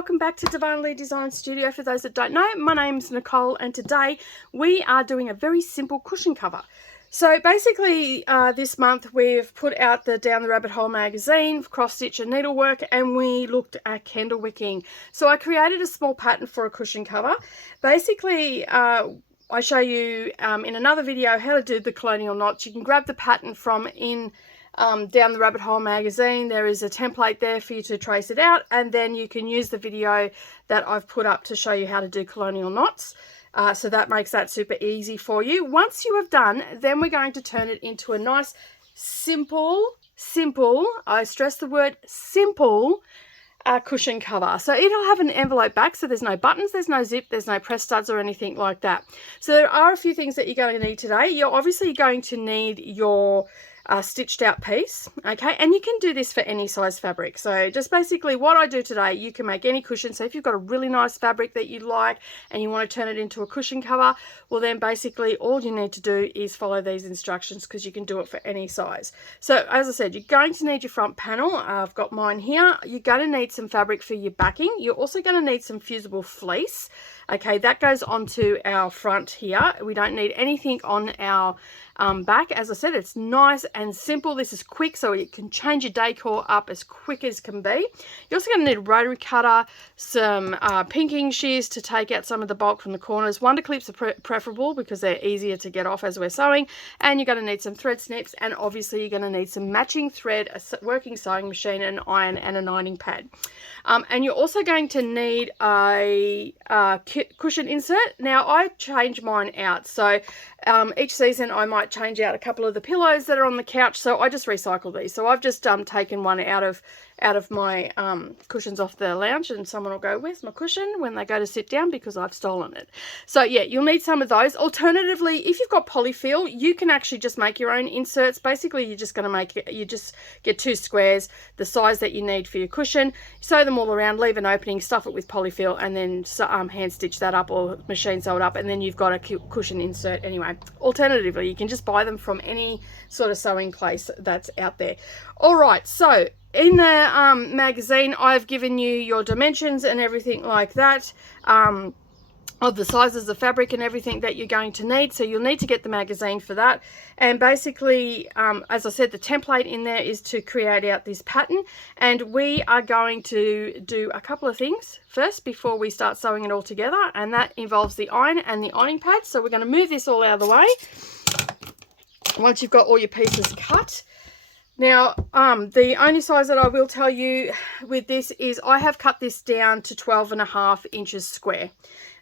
welcome back to Darvanalee Designs Studio. For those that don't know, my name's Nicole and today we are doing a very simple cushion cover. So basically this month we've put out the Down the Rabbit Hole magazine, cross stitch and needlework, and we looked at candle wicking. So I created a small pattern for a cushion cover. Basically I show you in another video how to do the colonial knots. You can grab the pattern from Down the Rabbit Hole magazine. There is a template there for you to trace it out, and then you can use the video that I've put up to show you how to do colonial knots. So that makes that super easy for you. Once you have done, then we're going to turn it into a nice simple, I stress the word simple, cushion cover. So it'll have an envelope back, so there's no buttons, there's no zip, there's no press studs or anything like that. So there are a few things that you're going to need today. You're obviously going to need your stitched out piece, okay, and you can do this for any size fabric. So just basically what I do today, you can make any cushion. So if you've got a really nice fabric that you like and you want to turn it into a cushion cover, well then basically all you need to do is follow these instructions, because you can do it for any size. So as I said, you're going to need your front panel. I've got mine here. You're going to need some fabric for your backing. You're also going to need some fusible fleece. Okay, that goes onto our front here. We don't need anything on our back. As I said, it's nice and simple. This is quick, so you can change your decor up as quick as can be. You're also going to need a rotary cutter, some pinking shears to take out some of the bulk from the corners. Wonder clips are preferable because they're easier to get off as we're sewing. And you're going to need some thread snips, and obviously you're going to need some matching thread, a working sewing machine, an iron, and an ironing pad. And you're also going to need a cushion insert. Now I change mine out, so each season I might change out a couple of the pillows that are on the couch, so I just recycle these. So I've just taken one out of my cushions off the lounge, and someone will go, "Where's my cushion?" when they go to sit down, because I've stolen it. So yeah, you'll need some of those. Alternatively, if you've got polyfill, you can actually just make your own inserts. Basically you're just going to make it, you just get 2 squares, the size that you need for your cushion, sew them all around, leave an opening, stuff it with polyfill, and then hand stitch that up or machine sew it up, and then you've got a cushion insert anyway. Alternatively, you can just buy them from any sort of sewing place that's out there. All right, so in the magazine I've given you your dimensions and everything like that, of the sizes of fabric and everything that you're going to need. So you'll need to get the magazine for that. And basically, as I said, the template in there is to create out this pattern. And we are going to do a couple of things first before we start sewing it all together. And that involves the iron and the ironing pad. So we're going to move this all out of the way once you've got all your pieces cut. Now, the only size that I will tell you with this is I have cut this down to 12.5 inches square.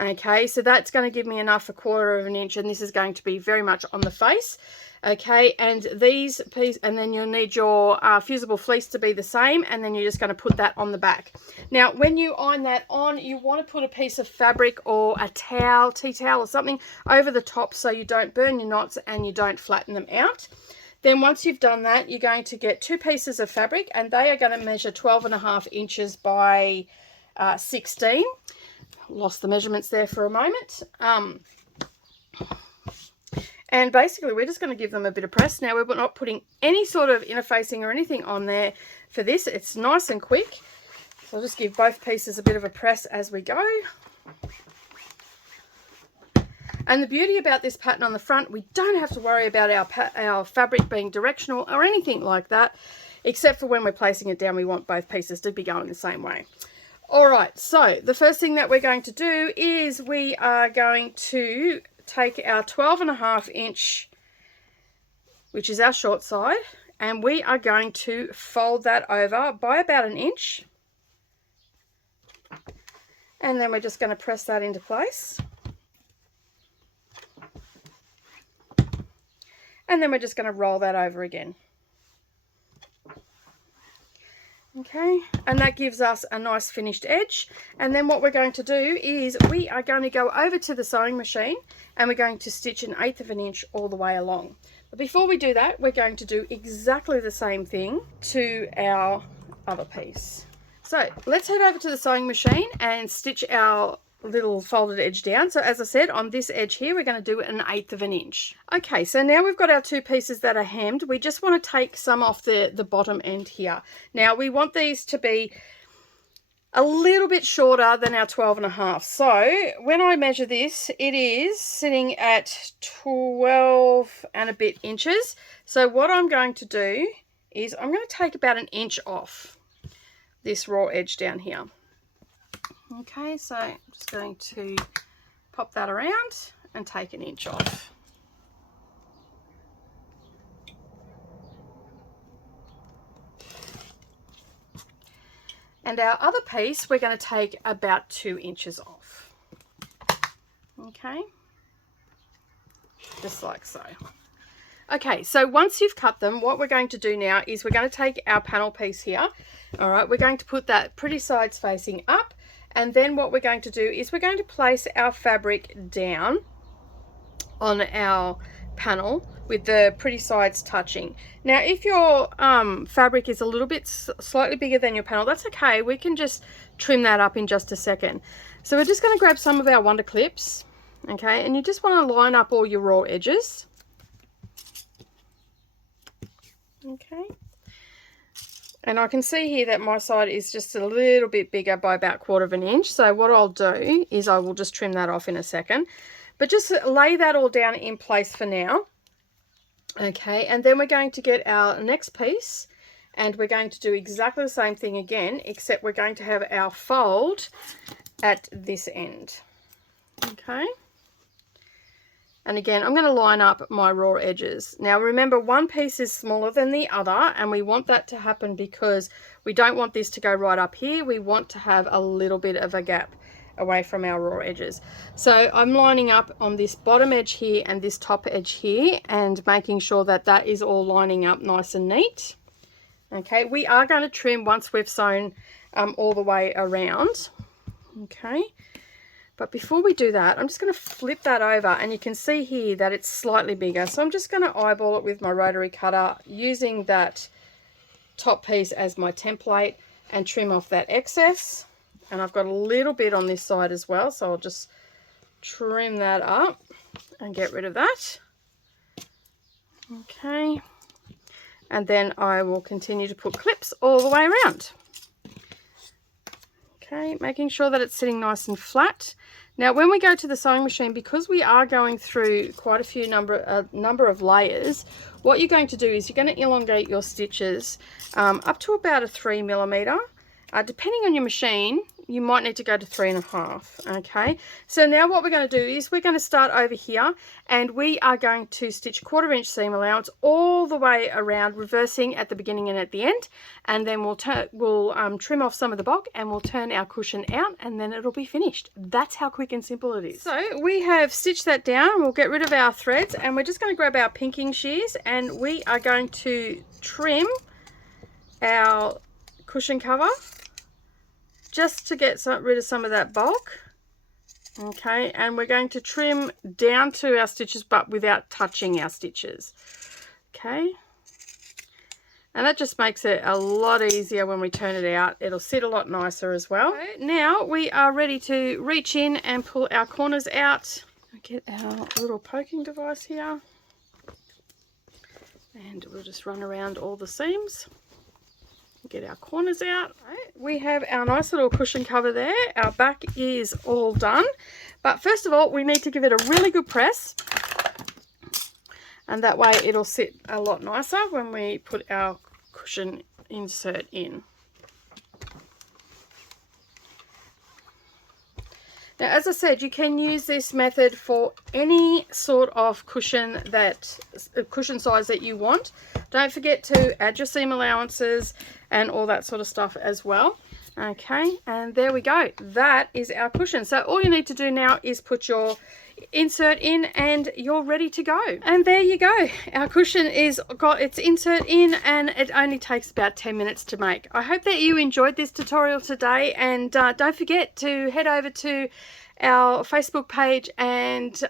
Okay, so that's going to give me enough, 1/4 of an inch, and this is going to be very much on the face. Okay, and these pieces, and then you'll need your fusible fleece to be the same, and then you're just going to put that on the back. Now, when you iron that on, you want to put a piece of fabric or a towel, tea towel or something, over the top so you don't burn your knots and you don't flatten them out. Then once you've done that, you're going to get 2 pieces of fabric, and they are going to measure 12.5 inches by 16. Lost the measurements there for a moment. And basically we're just going to give them a bit of press. Now we're not putting any sort of interfacing or anything on there for this. It's nice and quick. So I'll just give both pieces a bit of a press as we go. And the beauty about this pattern on the front, we don't have to worry about our fabric being directional or anything like that, except for when we're placing it down, we want both pieces to be going the same way. All right, so the first thing that we're going to do is we are going to take our 12.5 inch, which is our short side, and we are going to fold that over by about 1 inch. And then we're just going to press that into place. And then we're just going to roll that over again. Okay, and that gives us a nice finished edge. And then what we're going to do is we are going to go over to the sewing machine and we're going to stitch 1/8 of an inch all the way along. But before we do that, we're going to do exactly the same thing to our other piece. So let's head over to the sewing machine and stitch our little folded edge down. So as I said, on this edge here we're going to do 1/8 of an inch. Okay, so now we've got our 2 pieces that are hemmed. We just want to take some off the bottom end here. Now we want these to be a little bit shorter than our 12.5. So when I measure this, it is sitting at 12 and a bit inches. So what I'm going to do is I'm going to take about an inch off this raw edge down here. Okay, so I'm just going to pop that around and take an inch off. And our other piece, we're going to take about 2 inches off. Okay, just like so. Okay, so once you've cut them, what we're going to do now is we're going to take our panel piece here. All right, we're going to put that pretty sides facing up, and then what we're going to do is we're going to place our fabric down on our panel with the pretty sides touching. Now if your fabric is a little bit slightly bigger than your panel, that's okay, we can just trim that up in just a second. So we're just going to grab some of our wonder clips, okay, and you just want to line up all your raw edges. Okay, and I can see here that my side is just a little bit bigger by about 1/4 of an inch, so what I'll do is I will just trim that off in a second, but just lay that all down in place for now. Okay, and then we're going to get our next piece and we're going to do exactly the same thing again, except we're going to have our fold at this end. Okay, and again I'm going to line up my raw edges. Now remember, one piece is smaller than the other, and we want that to happen because we don't want this to go right up here. We want to have a little bit of a gap away from our raw edges. So I'm lining up on this bottom edge here and this top edge here and making sure that that is all lining up nice and neat. Okay, we are going to trim once we've sewn all the way around. Okay, but before we do that, I'm just going to flip that over, and you can see here that it's slightly bigger, so I'm just going to eyeball it with my rotary cutter using that top piece as my template and trim off that excess. And I've got a little bit on this side as well, so I'll just trim that up and get rid of that. Okay, and then I will continue to put clips all the way around. Okay, making sure that it's sitting nice and flat. Now when we go to the sewing machine, because we are going through quite a few number of layers, what you're going to do is you're going to elongate your stitches up to about a 3mm. Depending on your machine, you might need to go to 3.5. Okay, so now what we're going to do is we're going to start over here, and we are going to stitch 1/4 inch seam allowance all the way around, reversing at the beginning and at the end, and then we'll trim off some of the bulk and we'll turn our cushion out, and then it'll be finished. That's how quick and simple it is. So we have stitched that down. We'll get rid of our threads, and we're just going to grab our pinking shears, and we are going to trim our cushion cover just to get rid of some of that bulk. Okay, and we're going to trim down to our stitches but without touching our stitches. Okay, and that just makes it a lot easier when we turn it out. It'll sit a lot nicer as well. Okay, now we are ready to reach in and pull our corners out. Get our little poking device here, and we'll just run around all the seams. Get our corners out. We have our nice little cushion cover there. Our back is all done, but first of all we need to give it a really good press, and that way it'll sit a lot nicer when we put our cushion insert in. Now, as I said, you can use this method for any sort of cushion size that you want. Don't forget to add your seam allowances and all that sort of stuff as well. Okay, and there we go. That is our cushion. So all you need to do now is put your insert in and you're ready to go. And there you go. Our cushion is got its insert in, and it only takes about 10 minutes to make. I hope that you enjoyed this tutorial today, and don't forget to head over to our Facebook page and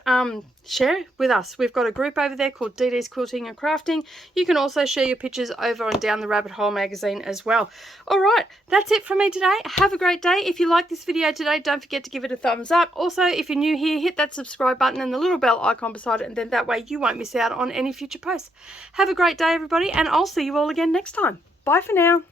share with us. We've got a group over there called DDs Quilting and Crafting. You can also share your pictures over on Down the Rabbit Hole magazine as well. All right, that's it from me today. Have a great day. If you like this video today, don't forget to give it a thumbs up. Also, if you're new here, hit that subscribe button and the little bell icon beside it, and then that way you won't miss out on any future posts. Have a great day, everybody, and I'll see you all again next time. Bye for now.